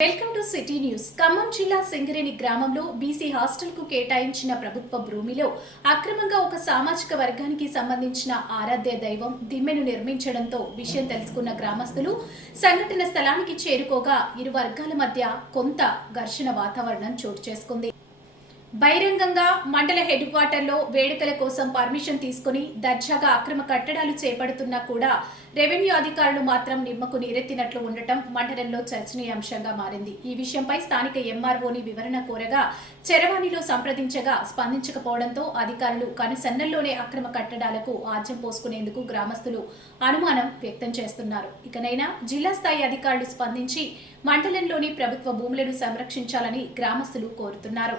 Welcome to city news. Khammam జిల్లా సింగరేణి గ్రామంలో BC హాస్టల్కు కేటాయించిన ప్రభుత్వ భూమిలో అక్రమంగా ఒక సామాజిక వర్గానికి సంబంధించిన ఆరాధ్య దైవం దిమ్మెను నిర్మించడంతో విషయం తెలుసుకున్న గ్రామస్తులు సంఘటన స్థలానికి చేరుకోగా ఇరు వర్గాల మధ్య కొంత ఘర్షణ వాతావరణం చోటు చేసుకుంది. బహిరంగంగా మండల హెడ్ క్వార్టర్లో వేడుకల కోసం పర్మిషన్ తీసుకుని దర్జాగా అక్రమ కట్టడాలు చేపడుతున్నా కూడా రెవెన్యూ అధికారులు మాత్రం నిమ్మకు నీరెత్తినట్లు ఉండటం మండలంలో చర్చనీయాంశంగా మారింది. ఈ విషయంపై స్థానిక ఎంఆర్ఓని వివరణ కోరగా చెరవాణిలో సంప్రదించగా స్పందించకపోవడంతో అధికారులు కనుసన్నల్లోనే అక్రమ కట్టడాలకు ఆజ్యం పోసుకునేందుకు గ్రామస్తులు అనుమానం వ్యక్తం చేస్తున్నారు. ఇకనైనా జిల్లా స్థాయి అధికారులు స్పందించి మండలంలోని ప్రభుత్వ భూములను సంరక్షించాలని గ్రామస్తులు కోరుతున్నారు.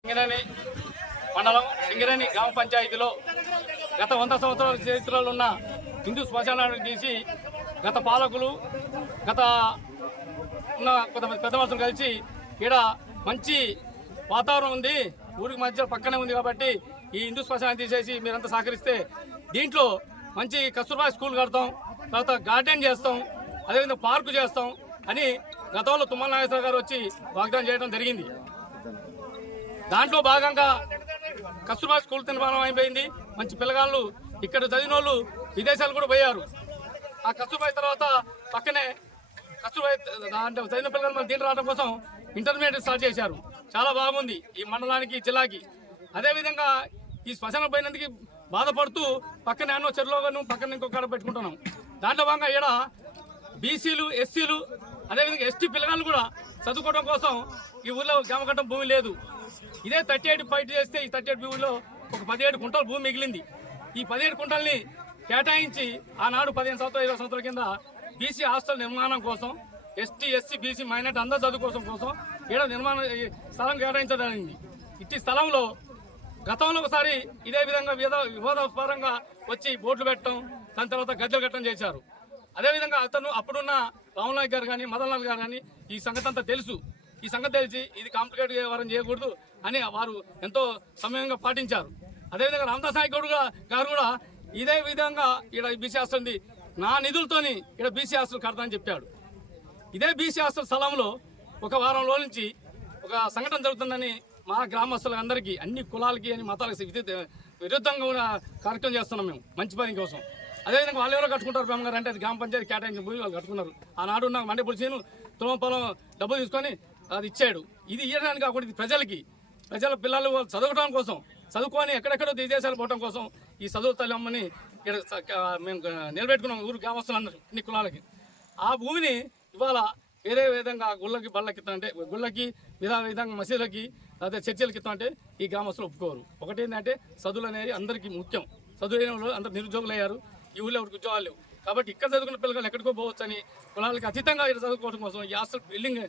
సింగరేణి మండలం సింగరేణి గ్రామ పంచాయతీలో గత వంద సంవత్సరాల చరిత్రలో ఉన్న హిందూ శ్మశానాన్ని తీసి గత పాలకులు గత ఉన్న కొంతమంది పెద్ద మనుషులు కలిసి ఇక్కడ మంచి వాతావరణం ఉంది ఊరికి మధ్య పక్కనే ఉంది కాబట్టి ఈ హిందూ శ్మశానం తీసేసి మీరంతా సహకరిస్తే దీంట్లో మంచి కస్తూర్బా స్కూల్ కడతాం తర్వాత గార్డెన్ చేస్తాం అదేవిధంగా పార్కు చేస్తాం అని గతంలో తుమ్మల నాగేశ్వర గారు వచ్చి వాగ్దానం చేయడం జరిగింది. దాంట్లో భాగంగా కస్తూర్బా స్కూల్ నిర్మాణం అయిపోయింది. మంచి పిల్లగాళ్ళు ఇక్కడ చదివిన వాళ్ళు విదేశాలు కూడా పోయారు. ఆ కస్తూర్బాయి తర్వాత పక్కనే కస్తూర్బాయ్ అంటే చదివిన పిల్లలు మన దీంట్లో రావడం కోసం ఇంటర్మీడియట్ స్టార్ట్ చేశారు. చాలా బాగుంది ఈ మండలానికి జిల్లాకి. అదేవిధంగా ఈ శ్మశానం పోయినందుకు బాధపడుతూ పక్కనే అన్నో చెరువులో పక్కన ఇంకొక కాడ పెట్టుకుంటున్నాం. దాంట్లో భాగంగా ఈడ బీసీలు ఎస్సీలు అదేవిధంగా ఎస్టీ పిల్లగాళ్ళు కూడా చదువుకోవడం కోసం ఈ ఊర్లో గ్రామకట్టం భూమి లేదు. ఇదే థర్టీ ఎయిట్ ఫైట్ చేస్తే ఈ థర్టీ ఎయిట్ భూమిలో ఒక పదిహేడు కుంటల భూమి మిగిలింది. ఈ పదిహేడు కుంటల్ని కేటాయించి ఆనాడు పదిహేను సంవత్సరాలు ఇరవై సంవత్సరాల కింద బీసీ హాస్టల్ నిర్మాణం కోసం ఎస్టీ ఎస్సీ బీసీ మైనార్టీ అందరూ చదువు కోసం కోసం ఈడ నిర్మాణం ఈ స్థలం కేటాయించడానికి ఇట్టి స్థలంలో గతంలో ఒకసారి ఇదే విధంగా వివిధ వచ్చి బోట్లు పెట్టడం దాని తర్వాత గద్దెలు కట్టడం చేశారు. అదేవిధంగా అతను అప్పుడున్న రామ్ నాయక్ గారు కానీ మదన్ లాల్ గారు కానీ ఈ సంగతి అంతా తెలుసు. ఈ సంగతి తెలిసి ఇది కాంప్లికేట్ వారం చేయకూడదు అని వారు ఎంతో సమయంగా పాటించారు. అదేవిధంగా రామదాస్ నాయక్ గౌడ్ గారు కూడా ఇదే విధంగా ఇక్కడ బీసీ హాస్టల్ ఉంది నా నిధులతోని ఇక్కడ బీసీ హాస్టల్ కడతానని చెప్పాడు. ఇదే బీసీ హాస్టల్ స్థలంలో ఒక వారంలో నుంచి ఒక సంఘటన జరుగుతుందని మా గ్రామస్తులందరికీ అన్ని కులాలకి అని మతాలకి విరుద్ధ- విరుద్ధంగా ఉన్న కార్యక్రమం చేస్తున్నాం మేము మంచి పని కోసం. అదేవిధంగా వాళ్ళు ఎవరో కట్టుకుంటారు బ్రహ్మ గారు. అంటే అది గ్రామ పంచాయతీ కేటాయించిన భూమి వాళ్ళు కట్టుకున్నారు. ఆనాడు నాకు మండే పులిసీను తులం పొలం డబ్బులు తీసుకొని అది ఇచ్చాడు. ఇది ఇవ్వడానికి కాకుండా ఇది ప్రజలకి ప్రజల పిల్లలు వాళ్ళు చదవడం కోసం చదువుకొని ఎక్కడెక్కడో విదేశాలు పోవడం కోసం ఈ చదువు తల్లి అమ్మని ఇక్కడ మేము నిలబెట్టుకున్నాం. ఊరు గ్రామస్తులందరూ ఇన్ని కులాలకి. ఆ భూమిని ఇవాళ వేరే విధంగా గుళ్ళకి బళ్ళకి అంటే గుళ్ళకి విధా విధంగా మసీదులకి అదే చర్చలకి ఇస్తా అంటే ఈ గ్రామస్తులు ఒప్పుకోరు. ఒకటి ఏంటంటే చదువులు అనేది అందరికీ ముఖ్యం. చదువు వాళ్ళు అందరు నిరుద్యోగులు అయ్యారు ఈ ఊళ్ళో ఎవరికి ఉద్యోగాలు లేవు. కాబట్టి ఇక్కడ చదువుకున్న పిల్లలు ఎక్కడికో పోవచ్చు అని కులాలకి అతీతంగా ఇక్కడ చదువుకోవడం కోసం ఈ హాస్టల్ బిల్డింగ్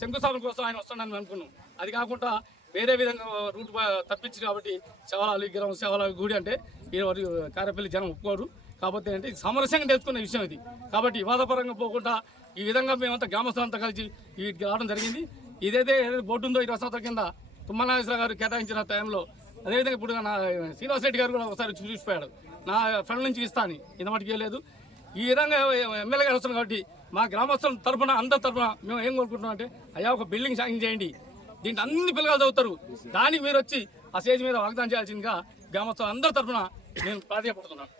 శంకుస్థాపన కోసం ఆయన వస్తాడని అనుకున్నాం. అది కాకుండా వేరే విధంగా రూట్ తప్పించింది కాబట్టి శవాలు విగ్రహం శవాల గుడి అంటే ఈ వారి కార్యపల్లి జనం ఒప్పుకోరు. కాకపోతే అంటే ఇది సమరస్యంగా తెలుసుకునే విషయం ఇది. కాబట్టి వివాదపరంగా పోకుండా ఈ విధంగా మేమంతా గ్రామస్తులంతా కలిసి వీటికి రావడం జరిగింది. ఇదైతే ఏదైతే బోర్డు ఉందో ఇరవై శాతం కింద తుమ్మనాగేశ్వర గారు కేటాయించిన టైంలో అదేవిధంగా ఇప్పుడు నా శ్రీనివాస్ రెడ్డి గారు కూడా ఒకసారి చూసిపోయాడు. నా ఫ్రెండ్ నుంచి ఇస్తాను ఇది మటుకు లేదు. ఈ విధంగా ఎమ్మెల్యే గారు వస్తున్నాం కాబట్టి మా గ్రామస్తుల తరఫున అందరి తరఫున మేము ఏం కోరుకుంటున్నాం అంటే అయ్యా ఒక బిల్డింగ్ సాయం చేయండి. దీంట్లో అన్ని పిల్లలు చదువుతారు. దానికి మీరు వచ్చి ఆ స్టేజ్ మీద వాగ్దానం చేయాల్సిందిగా గ్రామస్తులు అందరి తరఫున నేను ప్రాధాన్యపడుతున్నాను.